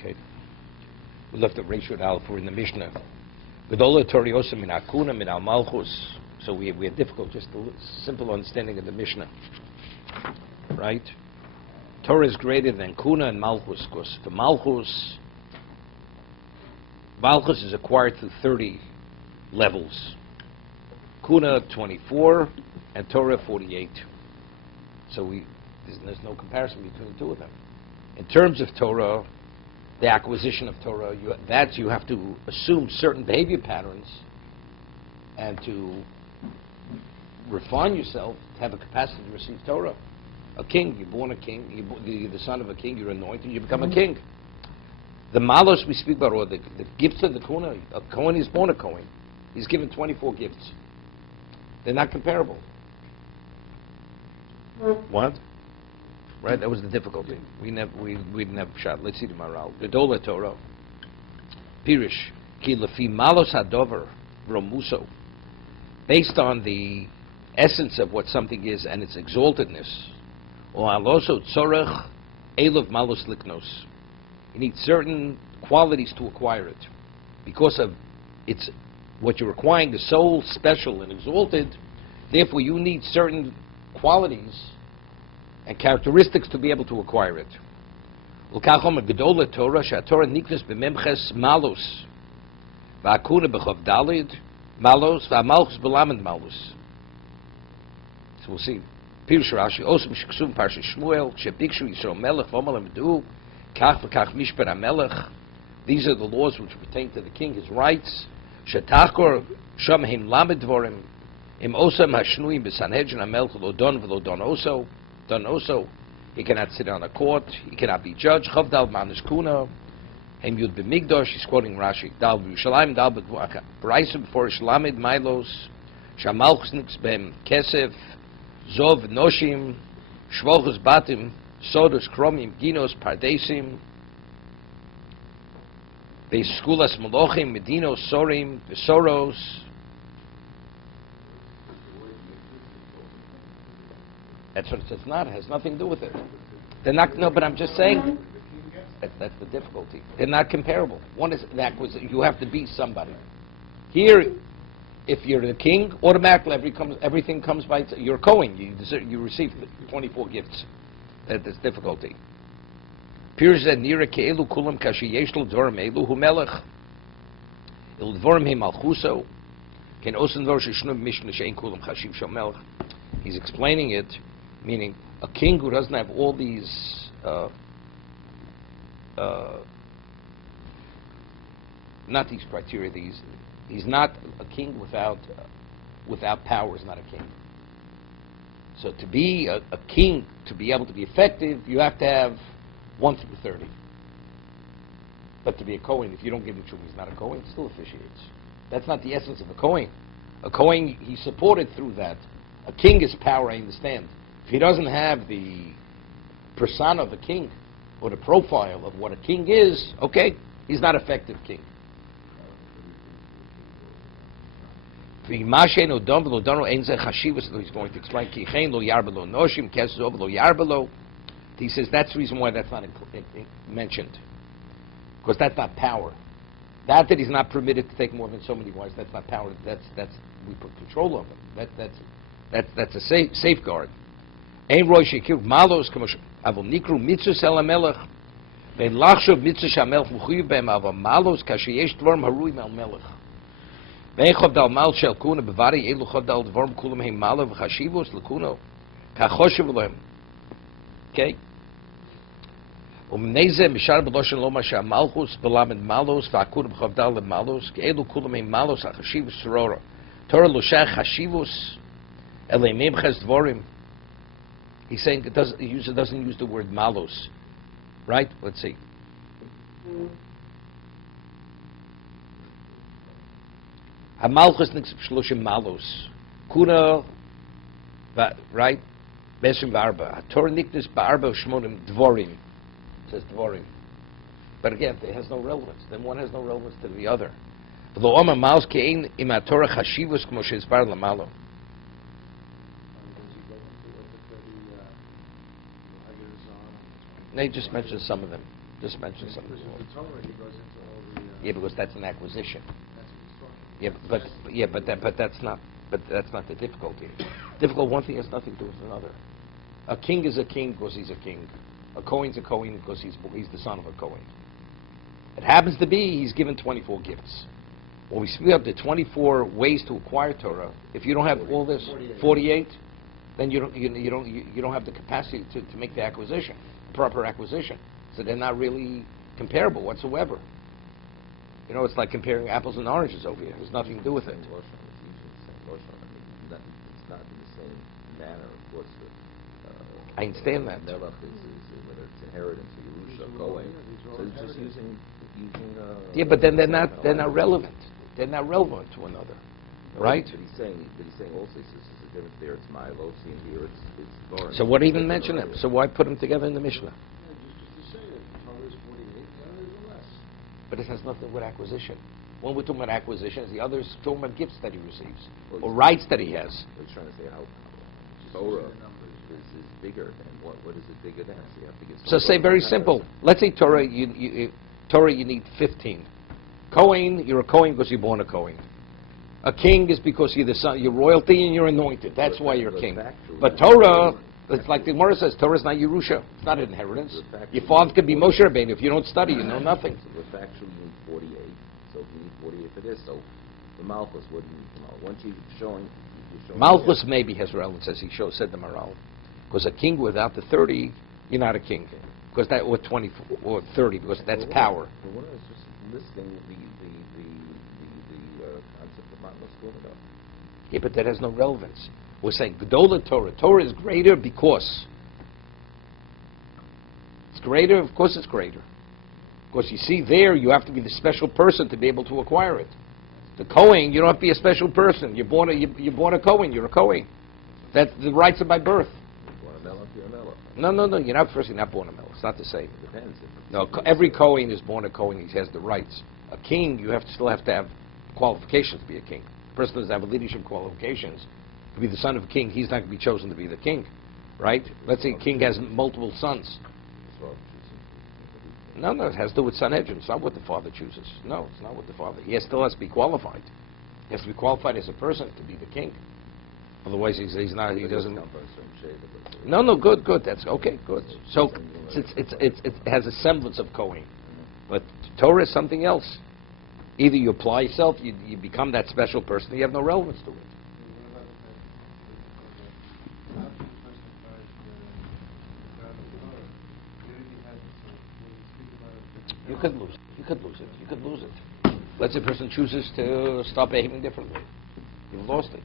Okay. We left the ratio at Aleph. We're in the Mishnah. Gedola Toriosa min Akuna min Al Malchus. So we have difficult, just a simple understanding of the Mishnah. Right? Torah is greater than Kuna and Malchus, because the Malchus is acquired through 30 levels. Kuna 24 and Torah 48. So there's no comparison between the two of them. In terms of Torah, the acquisition of Torah, you have to assume certain behavior patterns and to refine yourself to have a capacity to receive Torah. A king, you're born a king, you're the son of a king, you're anointed, you become a king. The malos we speak about, or the gifts of the Kohen, a Kohen is born a Kohen. He's given 24 gifts. They're not comparable. What? Right, that was the difficulty. We didn't have shot. Let's see the moral. Gedola Torah. Pirish. Ki lefi malos hadover romuso. Based on the essence of what something is and its exaltedness. Or aloso tzorech elov malos liknos. You need certain qualities to acquire it. Because of its what you're acquiring is so special and exalted, therefore you need certain qualities and characteristics to be able to acquire it. L'kachom gedola Torah she'atorah niknas b'memches malos v'akuna b'chav dalid malos v'amalchus b'lamed malos. So we'll see. Pirush Rashi osam shksum parsha Shmuel shebikshu Yisrael melech v'omalem du kach v'kach mishper hamelech. These are the laws which pertain to the king, his rights. Shetachkor sham him lamed dvorim im osam hashnuim b'sanhedrin hamelech lo don v'lo don oso. Done also, he cannot sit on a court, he cannot be judged. Chavdal manish kuna, hem yud b'migdosh. He's quoting Rashi. Dal b'Yushalayim dal b'Braisim before Shlamid Milos, Shamalchus nix b'hem kesef, zov noshim, shvochus batim, sodos kromim, ginos pardesim, be'skulas molochim, medinos sorim, besoros. That's what it says. Not. It has nothing to do with it. They're not. No, but I'm just saying. That's the difficulty. They're not comparable. One is the acquisition. You have to be somebody. Here, if you're the king, automatically everything comes by. You're a Kohen. You receive 24 gifts. That's difficulty. Pirush that nira ke'elu kulam kashi yeshlo dvorim elu hu melech il dvorim he malchuso ken osen dvor sheshnum mishna she'en kulam chashiv shel melech. He's explaining it. Meaning, a king who doesn't have all these, not these criteria, he's not a king without power is not a king. So to be a king, to be able to be effective, you have to have 1 through 30. But to be a Kohen, if you don't give him true, he's not a Kohen, he still officiates. That's not the essence of a Kohen. A Kohen, he's supported through that. A king is power, I understand. If he doesn't have the persona of a king, or the profile of what a king is, okay, he's not an effective king. He's going to explain, he says that's the reason why that's not mentioned. Because that's not power. That he's not permitted to take more than so many wives, that's not power. That's we put control over him. That's a safeguard. Ein roy shekir malos kamo avol nikru mitzvos el hamelech vein lachshov mitzvos hamelech mechuyev behem aval malos kasher yesh dvorim haruim el melech vein chavdal mal shel kuna bevari elu chavdal dvorim kulam heim malo v'chashivos lekuno kachoshev lohem. Okay. ומנזה משאר בלושן לא מה שהמלכוס בלמד מלוס והקונה בכבדל למלוס כאלו כולם הם מלוס החשיבוס סרורה תורה לא שייך חשיבוס אלא אם חס דבורים. He's saying it doesn't use the word malos, right? Let's see. Hamalchus nix b'shloshim malos, kuna, right? Besim v'arba. Torah niknis b'arba shmonim dvorim. It says dvorim, but again, it has no relevance. Then one has no relevance to the other. Lo oma malos kein im haTorah chashivus k'mo she'izbar lamalo. They just mentioned some of them. Just mention something. Because the Torah, he goes into all the... Yeah, because that's an acquisition. That's what he's talking Yeah, but that's not the difficulty. Difficult one thing has nothing to do with another. A king is a king because he's a king. A Kohen's a Kohen because he's the son of a Kohen. It happens to be he's given 24 gifts. When we speak up the 24 ways to acquire Torah, if you don't have all this 48, then you don't have the capacity to make the acquisition, proper acquisition. So they're not really comparable whatsoever. You know, it's like comparing apples and oranges over here. There's nothing to do with it. It's not in the same manner, of course. I understand that. Melech is whether it's inheritance or Yerusha, Kohen. So it's just using. Yeah, but then they're not relevant. They're not relevant to another, right? But he's saying also this is a difference there. It's Ma'alosi and here it's Goran. So what even mention them? So why put them together in the Mishnah? just to say that Torah is 48, the other is less. But it has nothing with acquisition. When we're talking about acquisitions, the other's talking about gifts that he receives or rights that he has. He's trying to say how Torah is bigger, and what is it bigger than? So you have to get. So say very simple. Let's say Torah, you need 15. Kohen, you're a Kohen because you're born a Kohen. A king is because you're the son, you're royalty and you're anointed. That's why you're a king. But Torah, it's like the Gemara says, Torah is not Yerusha. It's not an inheritance. Your father could be Moshe Rabbeinu. If you don't study, you know nothing. So the factual you need 48. So if you need 48 for this, so the Malchus, what do you need? Once you're showing Malchus maybe has relevance, as he said the Maral. Because a king without the 30, you're not a king. Because that, or 24, or 30, because that's power. The one is just listing the concept of Malchus going up. Yeah, but that has no relevance. We're saying Gedola Torah. Torah is greater because. It's greater, of course it's greater. Because you see there, you have to be the special person to be able to acquire it. The Kohen, you don't have to be a special person. You're born a Kohen, you're a Kohen. That's the rights are by birth. You're a Melech, you're a Melech. No, you're not born a Melech. It's not the same. It depends. No, every Kohen is born a Kohen, he has the rights. A king, you still have to have qualifications to be a king. A person doesn't have leadership qualifications. To be the son of a king, he's not going to be chosen to be the king, right? Let's say a king has multiple sons. No, it has to do with Sanhedrin. It's not what the father chooses. No, it's not what the father. He still has to be qualified. He has to be qualified as a person to be the king. Otherwise, he's not. He doesn't. No, good. That's okay, good. So it has a semblance of Kohen, but Torah is something else. Either you apply yourself, you become that special person. You have no relevance to it. You could lose it. Let's say a person chooses to stop behaving differently. You've lost it.